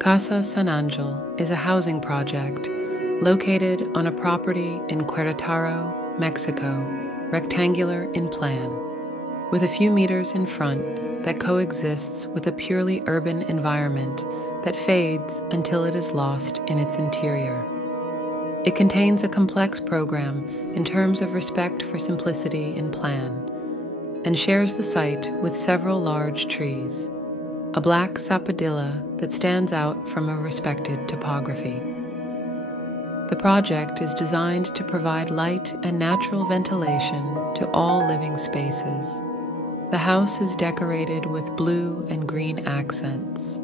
Casa San Ángel is a housing project located on a property in Queretaro, Mexico, rectangular in plan, with a few meters in front that coexists with a purely urban environment that fades until it is lost in its interior. It contains a complex program in terms of respect for simplicity in plan, and shares the site with several large trees, a black sapodilla that stands out from a respected topography. The project is designed to provide light and natural ventilation to all living spaces. The house is decorated with blue and green accents,